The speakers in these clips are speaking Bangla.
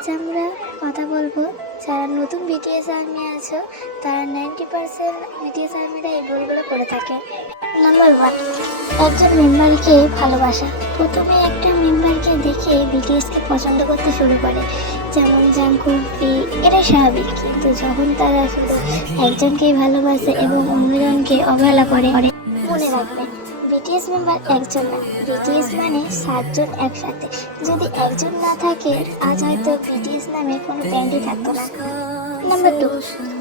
আজ আমরা কথা বলবো যারা নতুন বিটিএস আর্মি আছো তারা 90% বিটিএস আর্মিরা এই ভুলগুলো করে থাকে। নাম্বার 1, একজন মেম্বারকে ভালোবাসা। প্রথমে একটা মেম্বারকে দেখে বিটিএসকে পছন্দ করতে শুরু করে, যেমন জাংকুক, এটাই স্বাভাবিক। কিন্তু যখন তারা শুধু একজনকেই ভালোবাসে এবং অন্যজনকে অবহেলা করে, মনে রাখবেন বিটিএস মেম্বার একজন না, বিটিএস মানে 7 জন একসাথে। যদি একজন না থাকে আজ হয়তো বিটিএস নামে কোনো ব্যান্ডই থাকতো না। নাম্বার 2,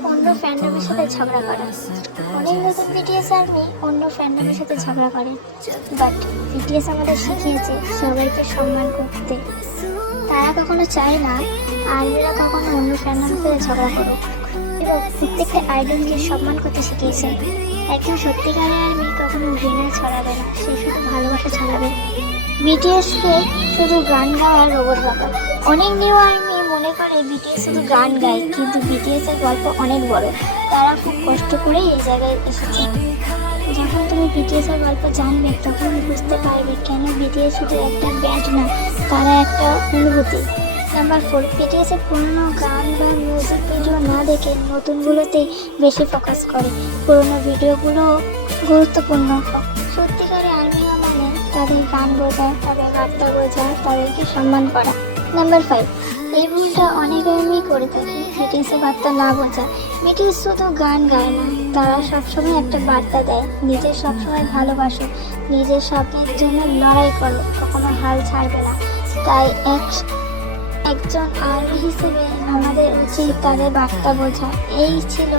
অন্য ফ্যান্ডমের সাথে ঝগড়া করা। অনেক নতুন বিটিএস আর্মি অন্য ফ্যান্ডমের সাথে ঝগড়া করে, বাট বিটিএস আমাদের শিখিয়েছে সবাইকে সম্মান করতে। তারা কখনো চায় না আর্মিরা কখনো অন্য ফ্যান্ডমের সাথে ঝগড়া করুক এবং প্রত্যেকটা আইডলকে সম্মান করতে শিখিয়েছে। একজন সত্যিকারের আর্মি কখনো ঘৃণা ছড়াবে না, সে শুধু ভালোবাসা ছড়াবে। বিটিএসকে শুধু গান গাওয়ার রোবট ভাবা। অনেক নিউ আর্মি মনে করে বিটিএস শুধু গান গায়, কিন্তু বিটিএস এর গল্প অনেক বড়। তারা খুব কষ্ট করে এই জায়গায় এসেছে। যখন তুমি বিটিএস এর গল্প জানবে তখন বুঝতে পারবে কেন বিটিএস শুধু একটা ব্যান্ড না, তারা একটা অনুভূতি। নাম্বার 4, বিটিএস এর পুরনো গান বা মিউজিক ভিডিও না দেখে নতুনগুলোতেই বেশি ফোকাস করে। পুরনো ভিডিওগুলো গুরুত্বপূর্ণ। সত্যিকারের আর্মি মানে তাদের গান বোঝা, তাদের বার্তা বোঝা, তাদেরকে সম্মান করা। নাম্বার 5, এই ভুলটা অনেক আর্মি করে থাকে, বিটিএস এর বার্তা না বোঝা। বিটিএস শুধু গান গায় না, তারা সবসময় একটা বার্তা দেয়, নিজের সবসময় ভালোবাসো, নিজের স্বপ্নের জন্য লড়াই করো, কখনো হাল ছাড়বে না। তাই একজন আর্মি হিসেবে আমাদের উচিত তাদের বার্তা বোঝা। এই ছিল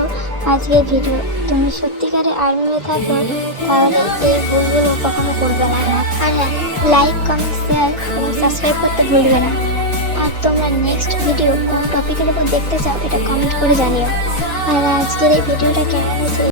আজকের ভিডিও। তুমি সত্যিকারের আর্মি হয়ে থাকো তাহলে এই ভুলগুলো কখনো করবে না। আর হ্যাঁ, লাইক, কমেন্ট, শেয়ার এবং সাবস্ক্রাইব করতে ভুলবে না। আর তোমরা নেক্সট ভিডিও কোন টপিকের উপর দেখতে চাও এটা কমেন্ট করে জানিও। আর আজকের এই ভিডিওটা কেমন হয়েছে